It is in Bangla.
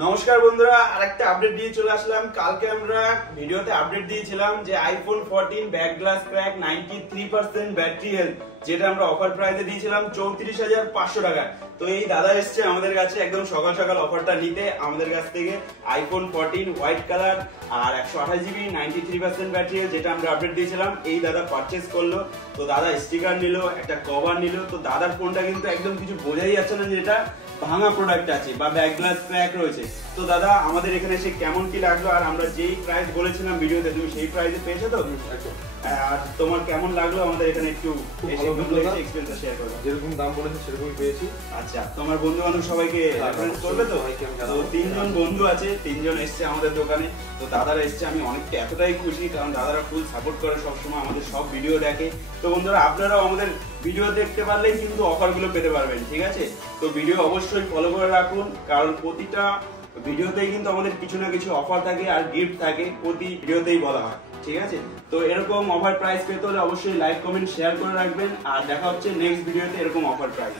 নমস্কার বন্ধুরা, আরেকটা আপডেট দিয়ে চলে আসলাম। কালকে আমরা ভিডিওতে আপডেট দিয়েছিলাম যে iPhone 14 back glass crack 93% battery health, যেটা আমরা অফার প্রাইসে দিয়েছিলাম 34,500 টাকা। তো এই দাদা এসছে আমাদের কাছে একদম সকাল সকাল অফারটা নিতে আমাদের কাছ থেকে। আইফোন 14 হোয়াইট কালার আর 128GB 93% ব্যাটারি হেলথ, যেটা আমরা আপডেট দিয়েছিলাম, এই দাদা পারচেজ করলো। তো দাদা স্টিকার নিল, একটা কভার নিল। তো দাদার ফোনটা কিন্তু একদম কিছু বোঝাই যাচ্ছে না যে এটা ভাঙা প্রোডাক্ট আছে বা ব্যাক গ্লাস ক্র্যাক রয়েছে। তো দাদা আমাদের এখানে এসে কেমন কি লাগলো, আর আমরা যেই প্রাইস বলেছিলাম ভিডিওতে তুমি সেই প্রাইসে পেয়েছো তো? আর তোমার কেমন লাগলো আমাদের এখানে একটু এক্সপেরিয়েন্সটা শেয়ার করো। যেরকম দাম বলেছে সেরকমই পেয়েছি। আচ্ছা, তোমার বন্ধু বান্ধব সবাইকে রেফারেন্স করবে তো? তো 3 জন বন্ধু আছে, 3 জন এসছে আমাদের দোকানে। তো দাদারা এসছে, আমি অনেকটা এতটাই খুশি কারণ দাদারা ফুল সাপোর্ট করে সবসময়, আমাদের সব ভিডিও দেখে। তো বন্ধুরা আপনারাও আমাদের ভিডিও দেখতে পারলেই কিন্তু অফারগুলো পেতে পারবেন, ঠিক আছে? তো ভিডিও অবশ্যই ফলো করে রাখুন, কারণ প্রতিটা ভিডিওতেই কিন্তু আমাদের কিছু না কিছু অফার থাকে আর গিফট থাকে, প্রতি ভিডিওতেই বলা হয়, ঠিক আছে? তো এরকম অফার প্রাইস পেতে হলে অবশ্যই লাইক কমেন্ট শেয়ার করে রাখবেন, আর দেখা হচ্ছে নেক্সট ভিডিওতে এরকম অফার প্রাইস।